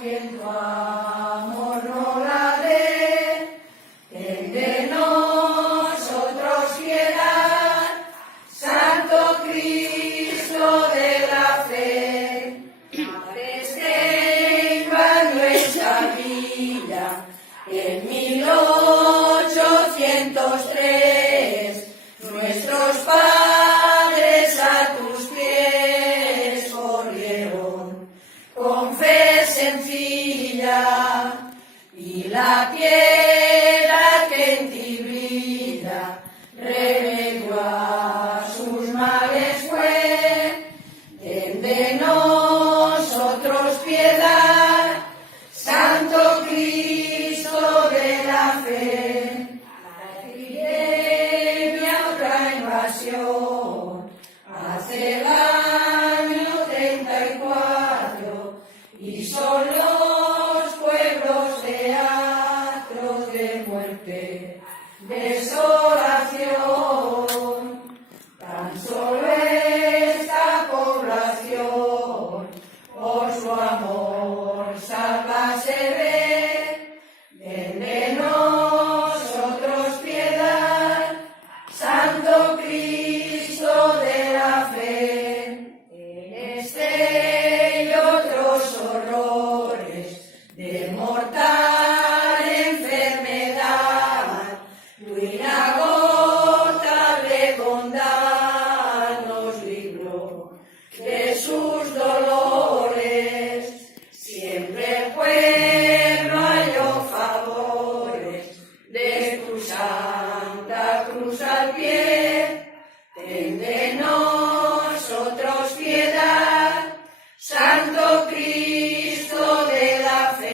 quien tu amor no la dé, ten de nosotros piedad, Santo Cristo de la fe, tenga nuestra vida. En 1803, nuestros padres a tus pies corrieron, con fe sencilla, y la piedra que en ti brilla, remedio a sus males fue. Ten de nosotros piedad, Santo Cristo de la fe. La epidemia, otra invasión, hace el año 34, y son los pueblos teatros de muerte, desolación. Tan solo esta población, por su amor salva se ve. Ten de nosotros piedad, Santo Cristo de la fe. En este y otros horrores de mortal enfermedad, tu inagotable bondad nos libró de sus dolores. Siempre pueblo halló favores de tu santa cruz al pie. Ten de nosotros piedad, Santo Cristo.